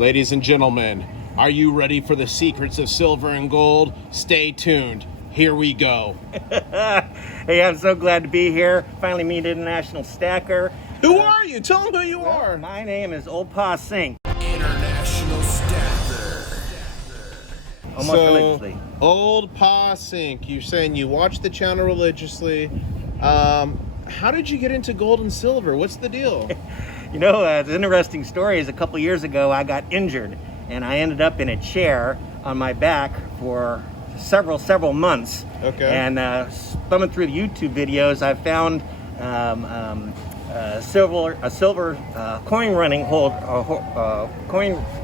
Ladies and gentlemen, are you ready for the secrets of silver and gold? Stay tuned. Here we go. Hey, I'm so glad to be here. Finally meet International Stacker. Who are you? Tell them who you are. My name is Old Pa Sink. International Stacker. Almost religiously. Old Pa Sink, you're saying you watch the channel religiously. How did you get into gold and silver? What's the deal? You know, it's an interesting story. Is a couple years ago, I got injured, and I ended up in a chair on my back for several months. Okay. And thumbing through the YouTube videos, I found a silver coin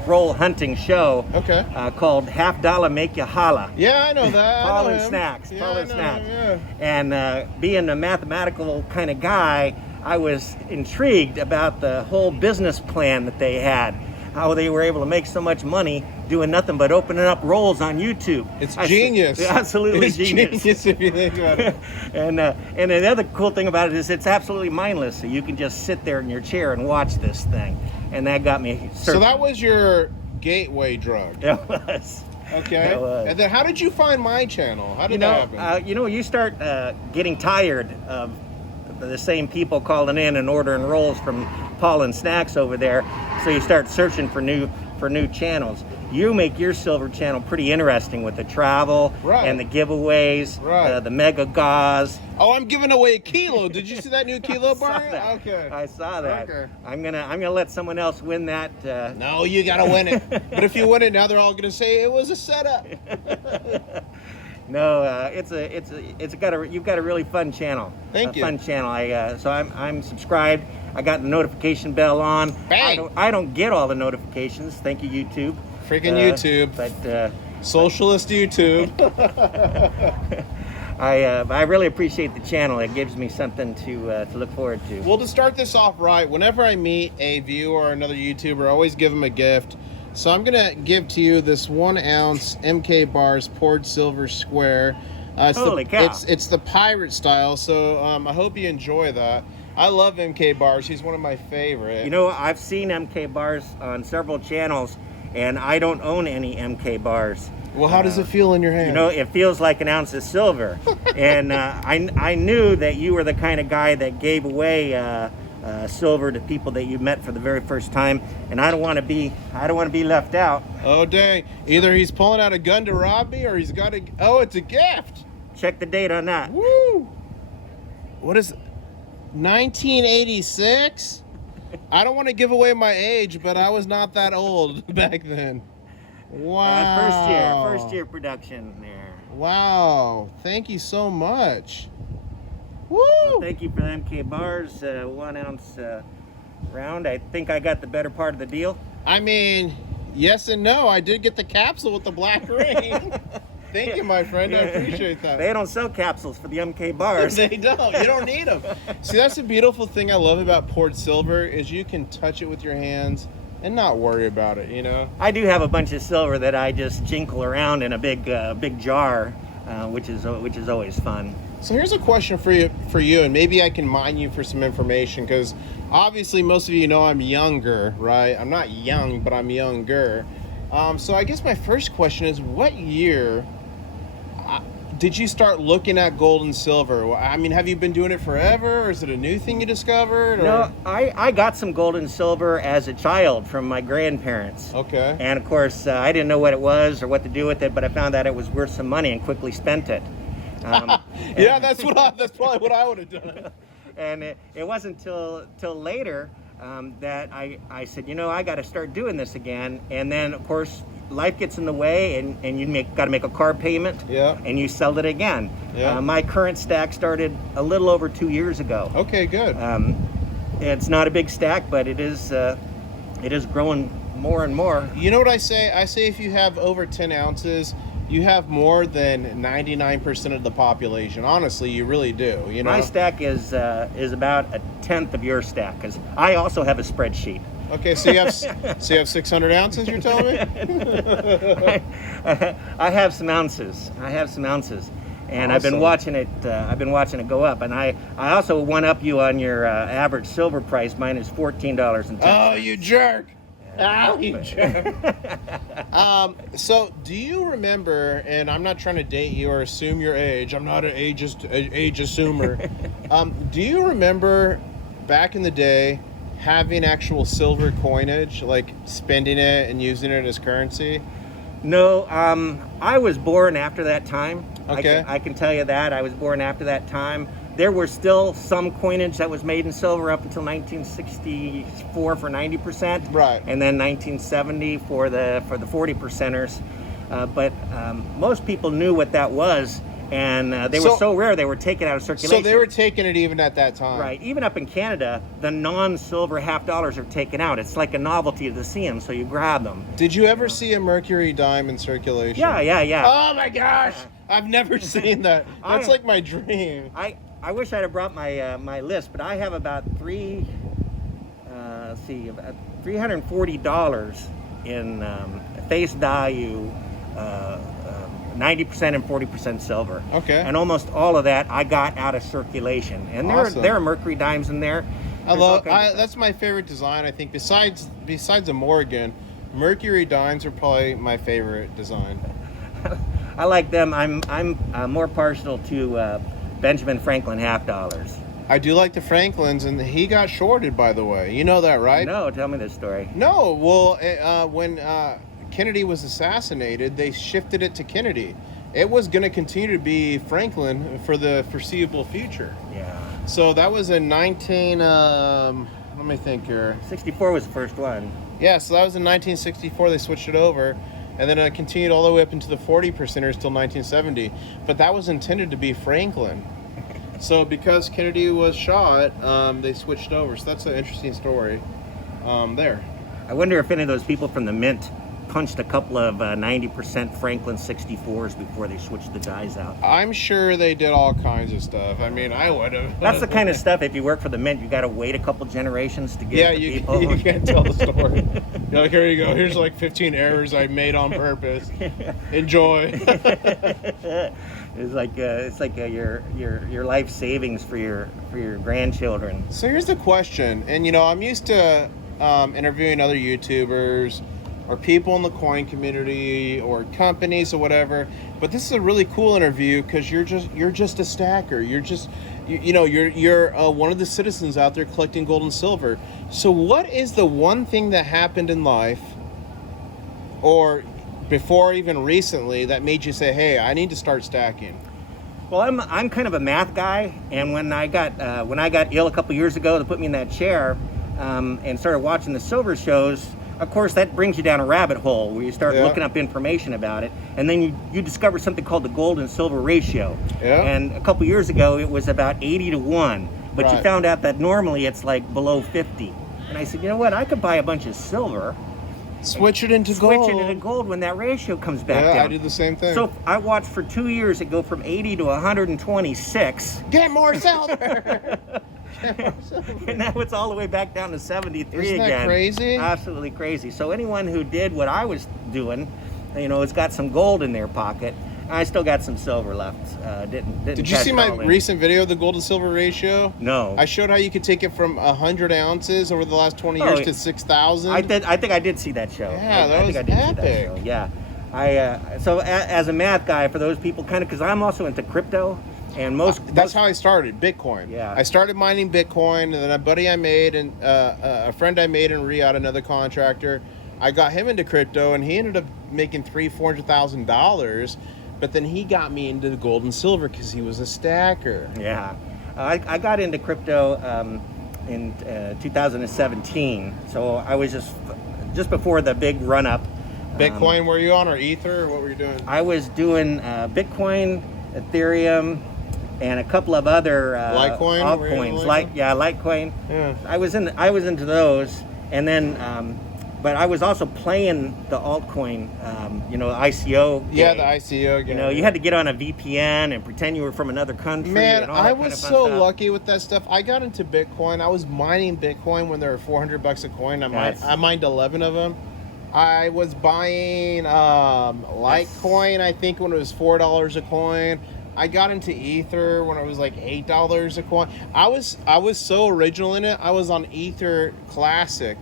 roll hunting show. Okay. Called Half Dollar Make You Holla. Yeah, I know that. Paul and Snacks. Yeah. And being a mathematical kind of guy, I was intrigued about the whole business plan that they had. How they were able to make so much money doing nothing but opening up rolls on YouTube. It's genius. Absolutely genius. Genius if you think about it. And the other cool thing about it is it's absolutely mindless. So you can just sit there in your chair and watch this thing. And that got me searching. So that was your gateway drug. It was. Okay. It was. And then how did you find my channel? How did that happen? You start getting tired of the same people calling in and ordering rolls from Paul and Snacks over there, so you start searching for new channels. You make your silver channel pretty interesting with the travel and the giveaways, the mega gauze. Oh, I'm giving away a kilo. Did you see that new kilo bar? Okay. I saw that. Okay. I'm gonna let someone else win that. No, you gotta win it. But if you win it, now they're all gonna say it was a setup. No, you've got a really fun channel. Thank you. Fun channel. So I'm subscribed. I got the notification bell on. Bang. I don't get all the notifications. Thank you, YouTube. Freaking YouTube. But socialist YouTube. I really appreciate the channel. It gives me something to look forward to. Well, to start this off right, whenever I meet a viewer or another YouTuber, I always give them a gift. So I'm gonna give to you this 1 ounce MK Bars poured silver square. Holy cow. It's the pirate style, so I hope you enjoy that. I love MK Bars. He's one of my favorite. You know, I've seen MK Bars on several channels, and I don't own any MK Bars. Well, how does it feel in your hand? You know, it feels like an ounce of silver. And I knew that you were the kind of guy that gave away silver to people that you met for the very first time, and I don't want to be left out. Oh dang! Either he's pulling out a gun to rob me, or he's got a. Oh, it's a gift. Check the date on that. Woo! What is 1986? I don't want to give away my age, but I was not that old back then. Wow. First year production there. Wow! Thank you so much. Woo! Well, thank you for the MK Bars, 1 ounce round. I think I got the better part of the deal. I mean, yes and no. I did get the capsule with the black ring. Thank you, my friend. I appreciate that. They don't sell capsules for the MK Bars. They don't. You don't need them. See, that's the beautiful thing I love about poured silver is you can touch it with your hands and not worry about it, you know? I do have a bunch of silver that I just jinkle around in a big jar, which is always fun. So here's a question for you, and maybe I can mine you for some information, because obviously most of you know I'm younger, right? I'm not young, but I'm younger. So I guess my first question is, what year did you start looking at gold and silver? I mean, have you been doing it forever, or is it a new thing you discovered? Or? No, I got some gold and silver as a child from my grandparents. Okay. And of course, I didn't know what it was or what to do with it, but I found out it was worth some money and quickly spent it. Yeah, that's probably what I would have done. And it wasn't till later that I said, you know, I got to start doing this again. And then, of course, life gets in the way, and you got to make a car payment. Yeah. And you sell it again. Yeah. My current stack started a little over 2 years ago. Okay, good. It's not a big stack, but it is growing more and more. You know what I say? I say if you have over 10 ounces, you have more than 99% of the population. Honestly, you really do. You know, my stack is about a tenth of your stack, because I also have a spreadsheet. Okay, so you have 600 ounces. You're telling me? I have some ounces. And awesome. I've been watching it. Go up, and I also one up you on your average silver price. Mine is $14.10. Oh, you jerk! Ow, you jerk. So do you remember, and I'm not trying to date you or assume your age, I'm not an age assumer. Do you remember back in the day having actual silver coinage, like spending it and using it as currency? No, I was born after that time. Okay. I can tell you that. I was born after that time. There were still some coinage that was made in silver up until 1964 for 90%. Right. And then 1970 for the 40 percenters. But most people knew what that was, and they were so rare they were taken out of circulation. So they were taking it even at that time. Right. Even up in Canada, the non-silver half dollars are taken out. It's like a novelty to see them, so you grab them. Did you ever see a mercury dime in circulation? Yeah. Oh my gosh! I've never seen that. That's like my dream. I wish I'd have brought my my list, but I have about $340 in face value, 90% and 40% silver. Okay. And almost all of that I got out of circulation. And Awesome. there are mercury dimes in there. That's my favorite design. I think besides the Morgan, mercury dimes are probably my favorite design. I like them. I'm more partial to Benjamin Franklin half dollars. I do like the Franklins, and he got shorted, by the way. You know that, right? No, tell me this story. No. Well, when Kennedy was assassinated, they shifted it to Kennedy. It was going to continue to be Franklin for the foreseeable future. Yeah. So that was in let me think here. 64 was the first one. Yeah, so that was in 1964. They switched it over. And then it continued all the way up into the 40 percenters till 1970. But that was intended to be Franklin. So because Kennedy was shot, they switched over. So that's an interesting story there. I wonder if any of those people from the Mint punched a couple of 90% Franklin 64s before they switched the dies out. I'm sure they did all kinds of stuff. I mean, I would have. That's the kind of stuff, if you work for the Mint, you got to wait a couple generations to get to people. You can't tell the story. You're like, here you go. Here's like 15 errors I made on purpose. Enjoy. It's like your life savings for your grandchildren. So here's the question, and I'm used to interviewing other YouTubers or people in the coin community or companies or whatever, but this is a really cool interview because you're just a stacker. You're just you're one of the citizens out there collecting gold and silver. So what is the one thing that happened in life, or before even recently, that made you say, hey, I need to start stacking? Well, I'm kind of a math guy, and when I got ill a couple years ago, they put me in that chair and started watching the silver shows. Of course, that brings you down a rabbit hole where you start looking up information about it, and then you discover something called the gold and silver ratio. Yeah. And a couple years ago, it was about 80 to 1, but Right. you found out that normally it's like below 50. And I said, you know what? I could buy a bunch of silver, Switch it into switch gold. it into gold when that ratio comes back down. Yeah, I did the same thing. So I watched for 2 years it go from 80 to 126. Get more silver. And now it's all the way back down to 73 Isn't that again. crazy? Absolutely crazy. So anyone who did what I was doing, has got some gold in their pocket. I still got some silver left. Didn't Did you catch see it my all in. recent video of the gold to silver ratio? No. I showed how you could take it from 100 ounces over the last 20 Oh, years yeah. to 6,000. I think I did see that show. Yeah, that I was think I did see that epic. show. Yeah. So as a math guy, for those people, kind of, because I'm also into crypto, and That's how I started, Bitcoin. Yeah. I started mining Bitcoin, and then a buddy I made and a friend I made in Riyadh, another contractor, I got him into crypto, and he ended up making $300,000-$400,000. But then he got me into the gold and silver because he was a stacker. Yeah. I got into crypto in 2017. So I was just before the big run up. Bitcoin, were you on, or Ether, or what were you doing? I was doing Bitcoin, Ethereum, and a couple of other Litecoin? Were you into altcoins. Litecoin. Yeah. I was into those, and then but I was also playing the altcoin, ICO. Yeah, game. the ICO game. You had to get on a VPN and pretend you were from another country. Man, and all I that kind was of fun so stuff. lucky with that stuff. I got into Bitcoin. I was mining Bitcoin when they were $400 a coin. I mined 11 of them. I was buying Litecoin, I think, when it was $4 a coin. I got into Ether when it was like $8 a coin. I was so original in it. I was on Ether Classic,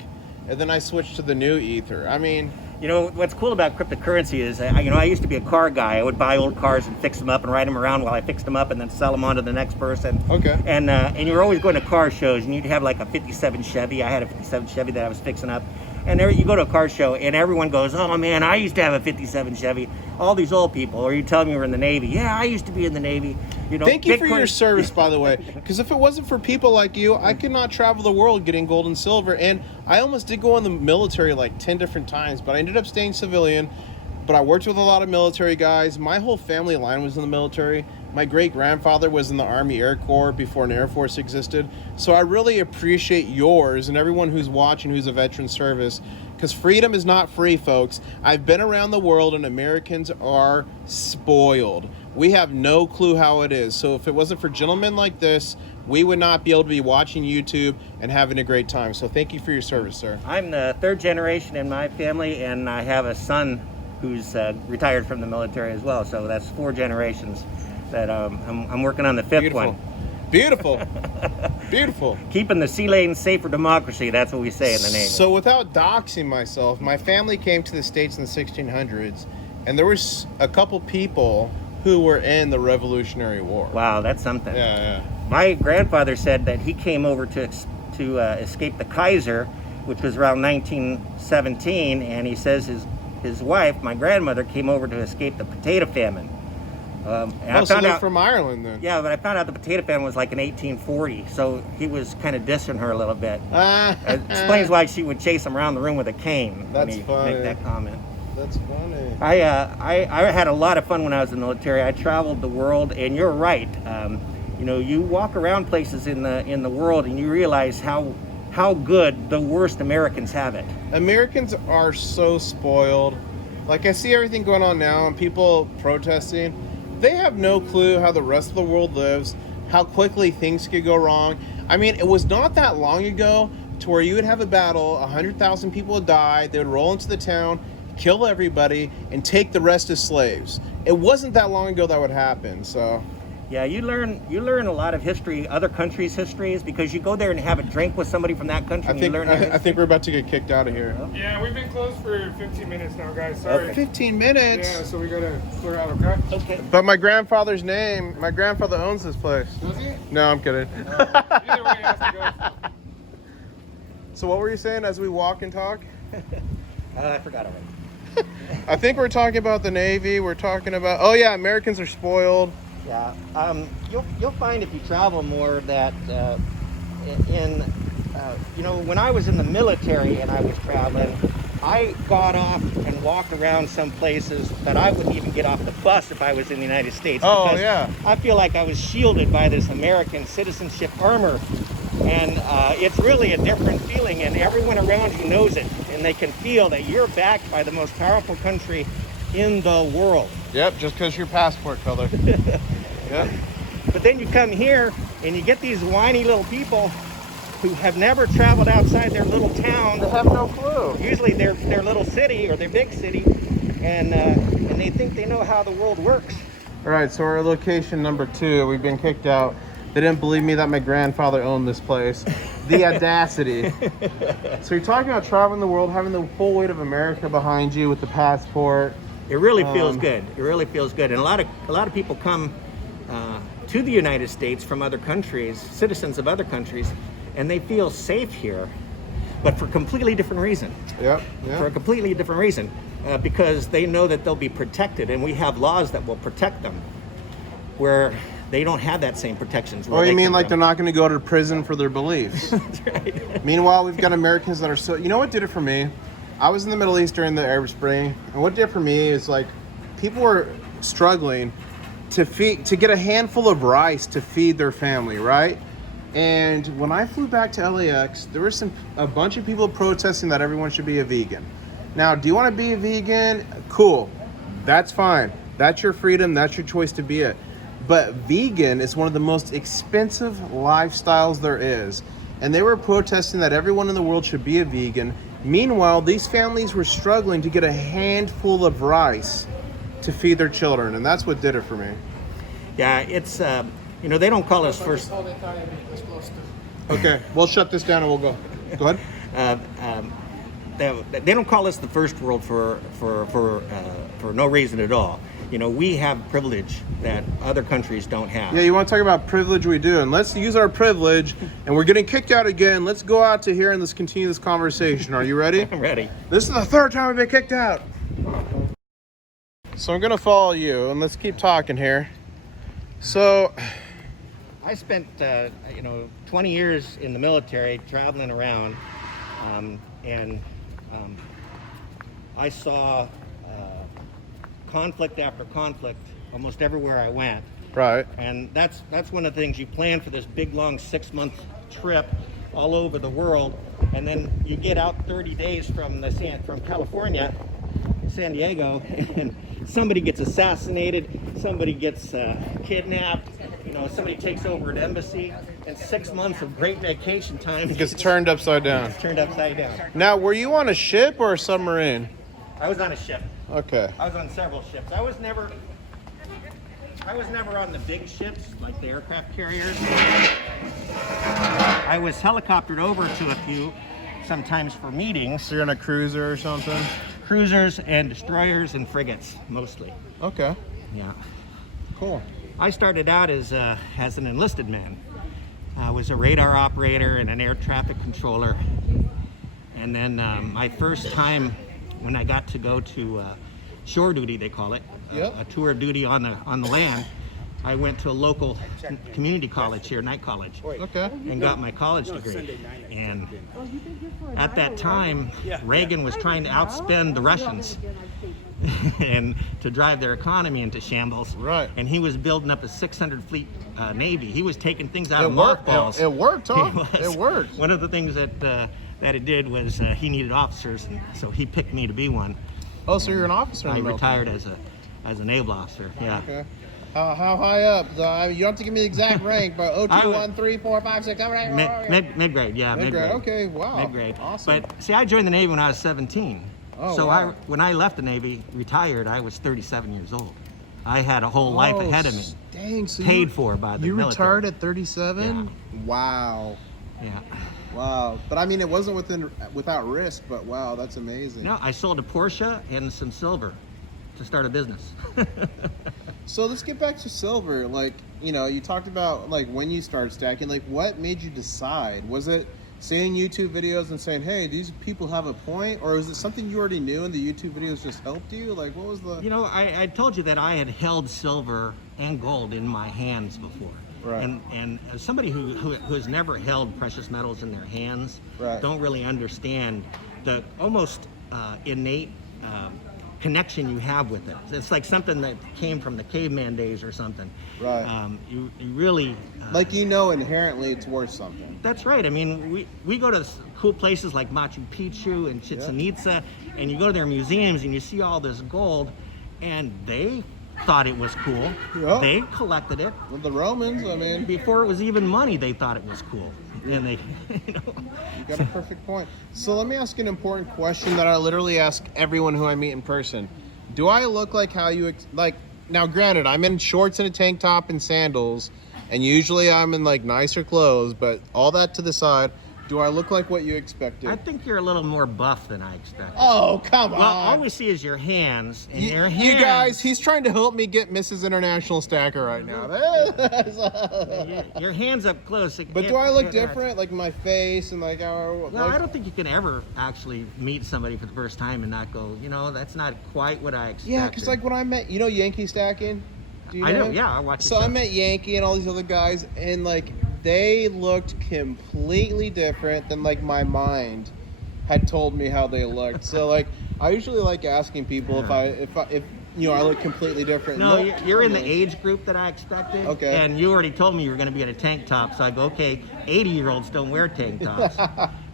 and then I switched to the new ether. I mean, You know, what's cool about cryptocurrency is, I used to be a car guy. I would buy old cars and fix them up and ride them around while I fixed them up and then sell them on to the next person. Okay. And you were always going to car shows, and you'd have like a 57 Chevy. I had a 57 Chevy that I was fixing up. And there you go to a car show, and everyone goes, oh man, I used to have a 57 Chevy. All these old people, or you tell them you were in the Navy. Yeah, I used to be in the Navy. You know, thank you for Bitcoin- your service, by the way. Because if it wasn't for people like you, I could not travel the world getting gold and silver. And I almost did go in the military like 10 different times, but I ended up staying civilian. But I worked with a lot of military guys. My whole family line was in the military. My great-grandfather was in the Army Air Corps before an Air Force existed. So I really appreciate yours and everyone who's watching who's a veteran service. Because freedom is not free, folks. I've been around the world and Americans are spoiled. We have no clue how it is. So if it wasn't for gentlemen like this, we would not be able to be watching YouTube and having a great time. So thank you for your service, sir. I'm the third generation in my family, and I have a son who's retired from the military as well. So that's 4 generations that I'm working on the 5th one. Beautiful. Beautiful. Keeping the sea lanes safe for democracy. That's what we say in the Navy. So without doxing myself, my family came to the States in the 1600s, and there was a couple people who were in the Revolutionary War. Wow, that's something. Yeah. My grandfather said that he came over to escape the Kaiser, which was around 1917, and he says his wife, my grandmother, came over to escape the potato famine. And so they're from Ireland then. Yeah, but I found out the potato famine was like in 1840, so he was kind of dissing her a little bit. It explains why she would chase him around the room with a cane when he funny. make that comment. That's funny. I had a lot of fun when I was in the military. I traveled the world, and you're right. You walk around places in the world, and you realize how good the worst Americans have it. Americans are so spoiled. Like I see everything going on now and people protesting. They have no clue how the rest of the world lives, how quickly things could go wrong. I mean, it was not that long ago to where you would have a battle, 100,000 people would die, they would roll into the town, kill everybody, and take the rest as slaves. It wasn't that long ago that would happen, so. Yeah, you learn a lot of history, other countries' histories, because you go there and have a drink with somebody from that country. I think we're about to get kicked out of here. Yeah, we've been closed for 15 minutes now, guys. Sorry. Okay. 15 minutes? Yeah, so we gotta clear out, okay? Okay. But my grandfather owns this place. Does he? No, I'm kidding. Either way, he has to go. So what were you saying as we walk and talk? I forgot already. I think we're talking about the Navy. We're talking about, oh yeah, Americans are spoiled. Yeah, you'll find if you travel more that when I was in the military and I was traveling, I got off and walked around some places that I wouldn't even get off the bus if I was in the United States. Oh, because yeah. I feel like I was shielded by this American citizenship armor, and it's really a different feeling, and everyone around you knows it, and they can feel that you're backed by the most powerful country in the world. Yep, just because your passport color. Yep. But then you come here and you get these whiny little people who have never traveled outside their little town. They have no clue. Usually their little city or their big city, and they think they know how the world works. All right, so we're at location number 2. We've been kicked out. They didn't believe me that my grandfather owned this place. The audacity. So you're talking about traveling the world, having the full weight of America behind you with the passport. It really feels good. It really feels good, and a lot of people come to the United States from other countries, citizens of other countries, and they feel safe here, but for a completely different reason. Yep. For a completely different reason, because they know that they'll be protected, and we have laws that will protect them, where they don't have that same protections. Oh, you mean like they're not going to go to prison for their beliefs? That's right. Meanwhile, we've got Americans that are so... You know what did it for me? I was in the Middle East during the Arab Spring, and what did it for me is like people were struggling to get a handful of rice to feed their family, right? And when I flew back to LAX, there was a bunch of people protesting that everyone should be a vegan. Now, do you want to be a vegan? Cool, that's fine. That's your freedom. That's your choice to be it. But vegan is one of the most expensive lifestyles there is, and they were protesting that everyone in the world should be a vegan. Meanwhile, these families were struggling to get a handful of rice to feed their children, and that's what did it for me. Yeah, it's they don't call us first. Okay, we'll shut this down and we'll go. Go ahead. they don't call us the first world for no reason at all. You know, we have privilege that other countries don't have. Yeah, you want to talk about privilege? We do, and let's use our privilege. And we're getting kicked out again. Let's go out to here and let's continue this conversation. Are you ready? I'm ready. This is the third time we've been kicked out. So I'm gonna follow you, and let's keep talking here. So, I spent 20 years in the military traveling around, and I saw conflict after conflict almost everywhere I went. right. And that's one of the things you plan for this big long 6-month trip all over the world, and then you get out 30 days from California, San Diego, and somebody gets assassinated, somebody gets kidnapped, somebody takes over an embassy, and 6 months of great vacation time It gets turned upside down. turned upside down. Now, were you on a ship or a submarine? I was on a ship. Okay. I was on several ships. I was never on the big ships like the aircraft carriers. I was helicoptered over to a few, sometimes for meetings. So you're on a cruiser or something? Cruisers and destroyers and frigates, mostly. Okay. Yeah. Cool. I started out as an enlisted man. I was a radar operator and an air traffic controller. And then my first time when I got to go to shore duty, they call it, Yep. a tour of duty on the land, I went to a local community college here, night college, Okay. and got my college degree. And at that time, Reagan was trying to outspend the Russians and to drive their economy into shambles. Right. And he was building up a 600 fleet Navy. He was taking things out It of worked. mothballs. It worked, huh? He was. It worked. One of the things that it did was he needed officers, and so he picked me to be one. Oh, so you're an officer in I the military. retired as a naval officer. Yeah. Okay. How high up? You don't have to give me the exact rank, but 0, 2, 1, 3, 4, 5, 6, 7, 8. Mid-grade, yeah. Mid-grade. Okay, wow. Mid-grade. Awesome. But see, I joined the Navy when I was 17. Oh, so wow. when I left the Navy, retired, I was 37 years old. I had a whole life ahead of me. Dang, so Paid for by the you military. retired at 37? Wow. Yeah. Wow. But I mean, it wasn't without risk, but wow, that's amazing. No, I sold a Porsche and some silver to start a business. So let's get back to silver. Like, you talked about like when you started stacking, like what made you decide? Was it seeing YouTube videos and saying, hey, these people have a point? Or was it something you already knew and the YouTube videos just helped you? Like, what was the... I told you that I had held silver and gold in my hands before. Right. And as somebody who's never held precious metals in their hands, Right. don't really understand the almost innate connection you have with it. It's like something that came from the caveman days or something. Right. You really... like, inherently it's worth something. That's right. I mean, we go to cool places like Machu Picchu and Chichen Itza, and you go to their museums and you see all this gold, and they thought it was cool. Yeah. They collected it. With the Romans, I mean... Before it was even money, they thought it was cool. And they, You got a perfect point. So let me ask an important question that I literally ask everyone who I meet in person. Do I look like how you like? Now, granted, I'm in shorts and a tank top and sandals, and usually I'm in like nicer clothes. But all that to the side, do I look like what you expected? I think you're a little more buff than I expected. Oh, come Well, all on! we see is your hands, and your hands. You guys, he's trying to help me get Mrs. International Stacker right now. Your hands up close. But do I look different? Like my face and like how? Well, like, I don't think you can ever actually meet somebody for the first time and not go, that's not quite what I expected. Yeah, because like when I met, Yankee Stacking. Do you I know, him? yeah, I watch his So I show. met Yankee and all these other guys, and like they looked completely different than like my mind had told me how they looked. So like I usually like asking people if I look completely different. No, Look you're in the me. age group that I expected. Okay. And you already told me you were going to be in a tank top, so I go, okay, 80-year-olds don't wear tank tops.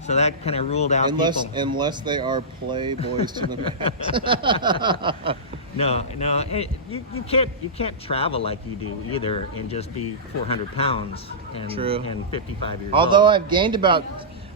So that kind of ruled out people. Unless they are playboys to the max. No, you can't travel like you do either and just be 400 pounds and True. and 55 years Although old. I've gained about,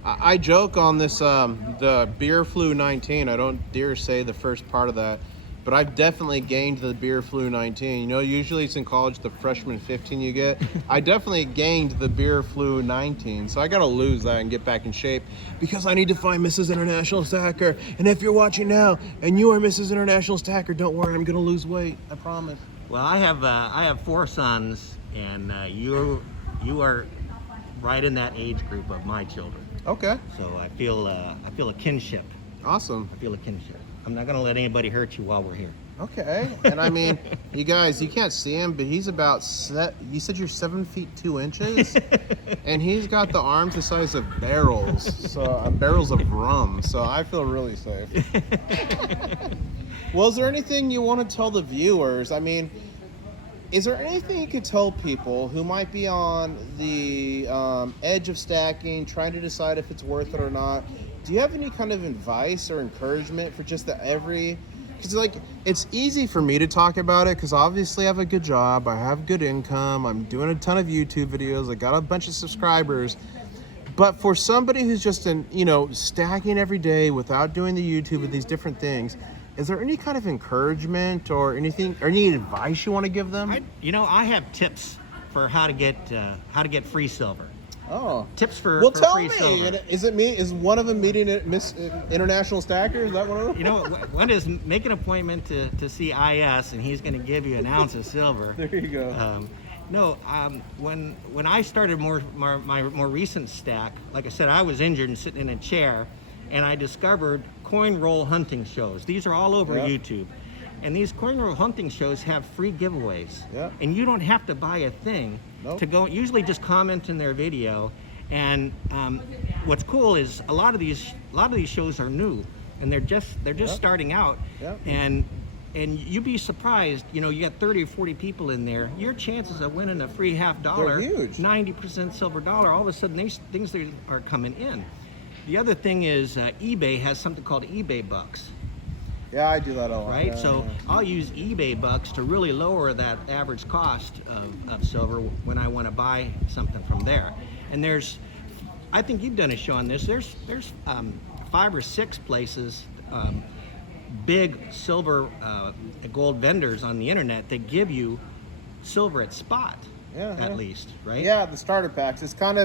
I joke on this the beer flu 19. I don't dare say the first part of that, but I've definitely gained the beer flu 19. You know, usually it's in college the freshman 15 you get. I definitely gained the beer flu 19, so I gotta lose that and get back in shape because I need to find Mrs. International Stacker. And if you're watching now and you are Mrs. International Stacker, don't worry, I'm gonna lose weight. I promise. Well, I have 4 sons, and you are right in that age group of my children. Okay. So I feel a kinship. Awesome. I feel a kinship. I'm not gonna let anybody hurt you while we're here. Okay. And I mean, you guys, you can't see him, but he's about you said you're 7 feet 2 inches, and he's got the arms the size of barrels, so barrels of rum. So I feel really safe. Well, is there anything you want to tell the viewers? I mean, is there anything you could tell people who might be on the edge of stacking, trying to decide if it's worth it or not? Do you have any kind of advice or encouragement for just because like it's easy for me to talk about it because obviously I have a good job, I have good income, I'm doing a ton of YouTube videos, I got a bunch of subscribers. But for somebody who's just stacking every day without doing the YouTube with these different things, is there any kind of encouragement or anything, or any advice you want to give them? I have tips for how to get free silver. Oh, tips for tell free me. silver. Is it me? Is one of them meeting Miss International Stacker? Is that one of them? One is make an appointment to see IS, and he's going to give you an ounce of silver. There you go. When I started my more recent stack, like I said, I was injured and sitting in a chair, and I discovered coin roll hunting shows. These are all over YouTube. And these coin roll hunting shows have free giveaways. Yeah. And you don't have to buy a thing to go. Usually just comment in their video. And what's cool is a lot of these shows are new, and they're just starting out. Yep. And you'd be surprised, you got 30 or 40 people in there. Your chances of winning a free $50, 90% silver dollar, all of a sudden these things are coming in. The other thing is eBay has something called eBay bucks. Yeah, I do that a lot. Right, yeah, so yeah. I'll use eBay bucks to really lower that average cost of silver when I want to buy something from there. And I think you've done a show on this. There's 5 or 6 places, big silver gold vendors on the internet that give you silver at spot, at least, right? Yeah, the starter packs. It's kind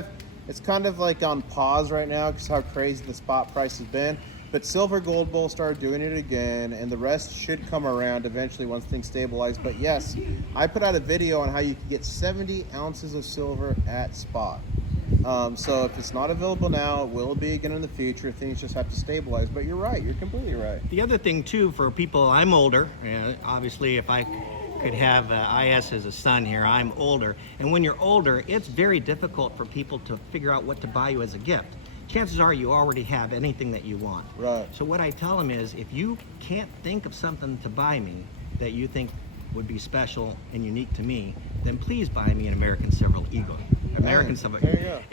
of like on pause right now because how crazy the spot price has been. But Silver Gold Bull started doing it again, and the rest should come around eventually once things stabilize. But yes, I put out a video on how you can get 70 ounces of silver at spot. So if it's not available now, it will be again in the future. Things just have to stabilize. But you're right. You're completely right. The other thing, too, for people, I'm older. Obviously, if I could have IS as a son here, I'm older. And when you're older, it's very difficult for people to figure out what to buy you as a gift. Chances are you already have anything that you want. Right. So what I tell them is, if you can't think of something to buy me that you think would be special and unique to me, then please buy me an American Silver Eagle. American Silver.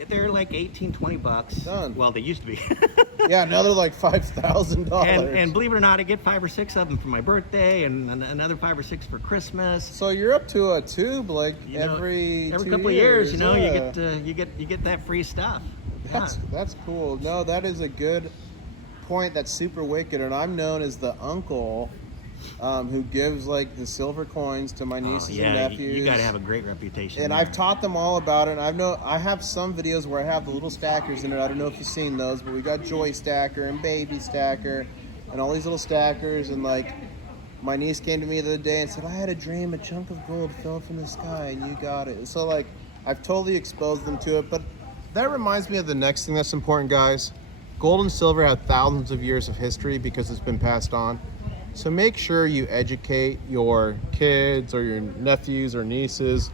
They're like $18-20. Done. Well, they used to be. Yeah, now they're like $5,000. And believe it or not, I get 5 or 6 of them for my birthday, and another 5 or 6 for Christmas. So you're up to a tube like every couple of years. You get that free stuff. That's cool. No, that is a good point. That's super wicked. And I'm known as the uncle who gives like the silver coins to my nieces and nephews. You got to have a great reputation. And I've taught them all about it. And I have some videos where I have the little stackers in it. I don't know if you've seen those, but we got Joy Stacker and Baby Stacker and all these little stackers. And like my niece came to me the other day and said, I had a dream a chunk of gold fell from the sky and you got it. So like I've totally exposed them to it. But that reminds me of the next thing that's important, guys. Gold and silver have thousands of years of history because it's been passed on. So make sure you educate your kids or your nephews or nieces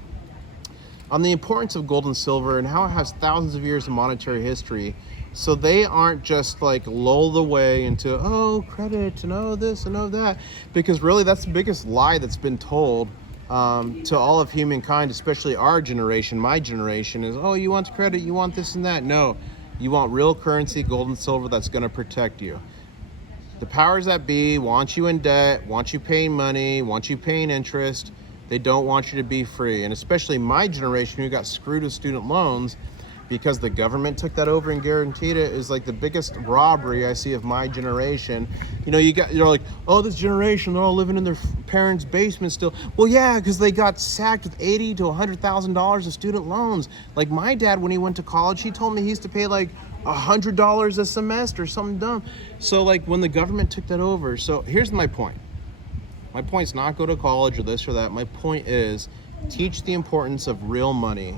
on the importance of gold and silver and how it has thousands of years of monetary history, so they aren't just like lulled away into, oh, credit and oh this and oh that, because really that's the biggest lie that's been told to all of humankind, especially our generation, my generation, is, oh, you want credit, you want this and that. No, you want real currency, gold and silver, that's going to protect you. The powers that be want you in debt, want you paying money, want you paying interest. They don't want you to be free. And especially my generation who got screwed with student loans because the government took that over and guaranteed it is like the biggest robbery I see of my generation. You know, you're like, oh, this generation, they're all living in their parents' basement still. Well, yeah, because they got sacked with $80,000 to $100,000 of student loans. Like my dad, when he went to college, he told me he used to pay like $100 a semester, something dumb. So like when the government took that over, so here's my point. My point's not go to college or this or that. My point is teach the importance of real money,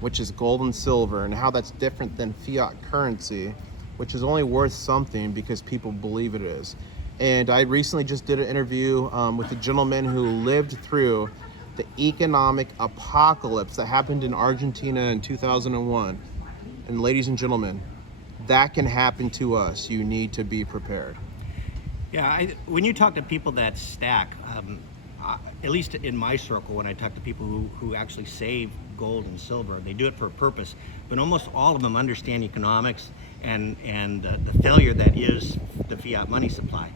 which is gold and silver, and how that's different than fiat currency, which is only worth something because people believe it is. And I recently just did an interview with a gentleman who lived through the economic apocalypse that happened in Argentina in 2001. And ladies and gentlemen, that can happen to us. You need to be prepared. Yeah, when you talk to people that stack, at least in my circle, when I talk to people who actually save gold and silver, they do it for a purpose, but almost all of them understand economics and the failure that is the fiat money supply.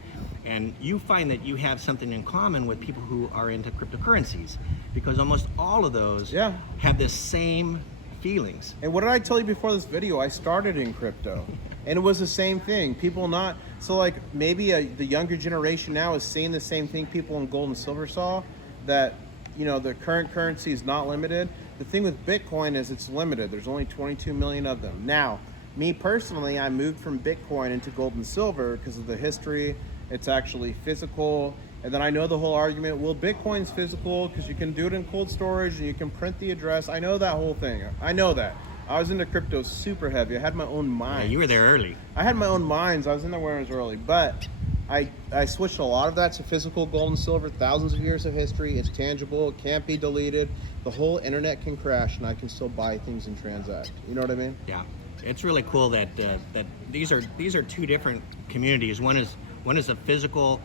And you find that you have something in common with people who are into cryptocurrencies, because almost all of those have the same feelings. And what did I tell you before this video? I started in crypto, and it was the same thing. People not, so like maybe the younger generation now is saying the same thing people in gold and silver saw, that, you know, the current currency is not limited. The thing with Bitcoin is it's limited. There's only 22 million of them. Now, me personally, I moved from Bitcoin into gold and silver because of the history. It's actually physical. And then I know the whole argument, well, Bitcoin's physical because you can do it in cold storage and you can print the address. I know that whole thing. I know that. I was into crypto super heavy. I had my own mines. Yeah, you were there early. I had my own mines. I was in there when I was early. But I switched a lot of that to physical gold and silver, thousands of years of history. It's tangible. It can't be deleted. The whole internet can crash and I can still buy things and transact. You know what I mean? Yeah. It's really cool that that these are two different communities. One is a physical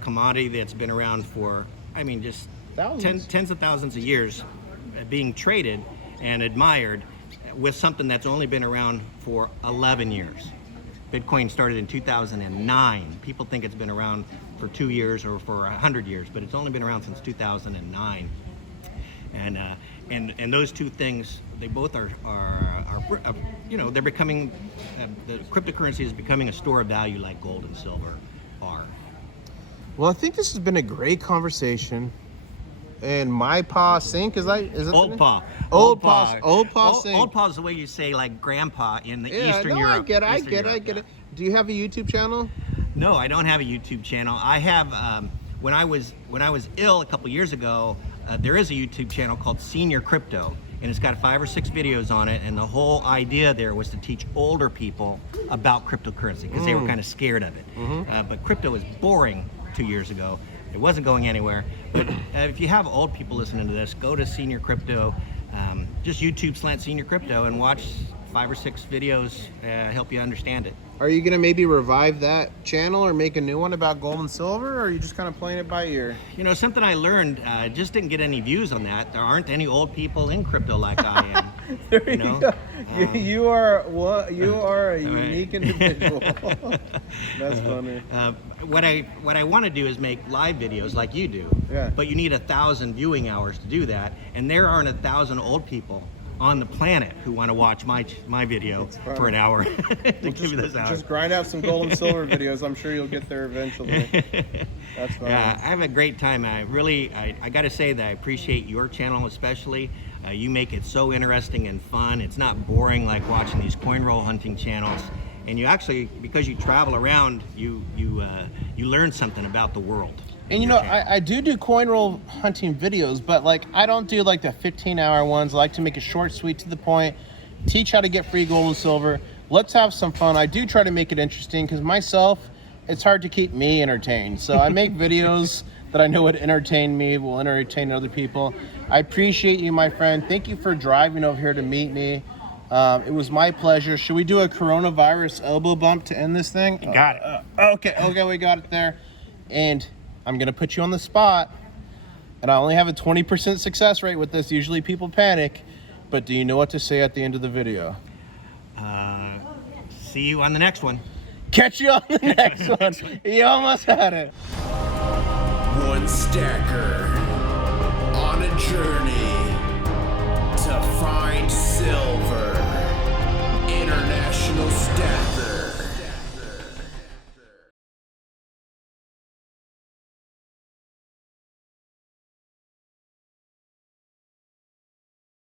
commodity that's been around for, I mean, just tens of thousands of years, being traded and admired, with something that's only been around for 11 years. Bitcoin started in 2009. People think it's been around for 2 years or for 100 years, but it's only been around since 2009. And those two things, they both are you know, they're becoming, the cryptocurrency is becoming a store of value like gold and silver are. Well, I think this has been a great conversation. And my pa sink, is it Old pa. Old pa sink. Old pa is the way you say like grandpa in the Yeah, Eastern no, Europe. I get it. Do you have a YouTube channel? No, I don't have a YouTube channel. I have, when I was ill a couple years ago, there is a YouTube channel called Senior Crypto, and it's got 5 or 6 videos on it, and the whole idea there was to teach older people about cryptocurrency because they were kind of scared of it. But crypto was boring 2 years ago. It wasn't going anywhere. But if you have old people listening to this, go to Senior Crypto, just YouTube /Senior Crypto, and watch 5 or 6 videos, help you understand it. Are you gonna maybe revive that channel or make a new one about gold and silver, or are you just kind of playing it by ear? You know, something I learned, just didn't get any views on that. There aren't any old people in crypto like I am. There you go. You are a unique individual. That's funny. What I want to do is make live videos like you do. Yeah. But you need 1,000 viewing hours to do that, and there aren't 1,000 old people on the planet who want to watch my video for an hour. Give me this hour. Just grind out some gold and silver videos. I'm sure you'll get there eventually. That's fine. Yeah, I have a great time. I got to say that I appreciate your channel especially. You make it so interesting and fun. It's not boring like watching these coin roll hunting channels. And you actually, because you travel around, you learn something about the world. And you know, I do coin roll hunting videos, but like I don't do like the 15-hour ones. I like to make it short, sweet, to the point, teach how to get free gold and silver. Let's have some fun. I do try to make it interesting because myself, it's hard to keep me entertained. So I make videos that I know would entertain me, will entertain other people. I appreciate you, my friend. Thank you for driving over here to meet me. It was my pleasure. Should we do a coronavirus elbow bump to end this thing? You got it. Okay, we got it there. And I'm gonna put you on the spot, and I only have a 20% success rate with this. Usually people panic, but do you know what to say at the end of the video? See you on the next one. Catch you on the next one. You almost had it. One stacker on a journey to find silver.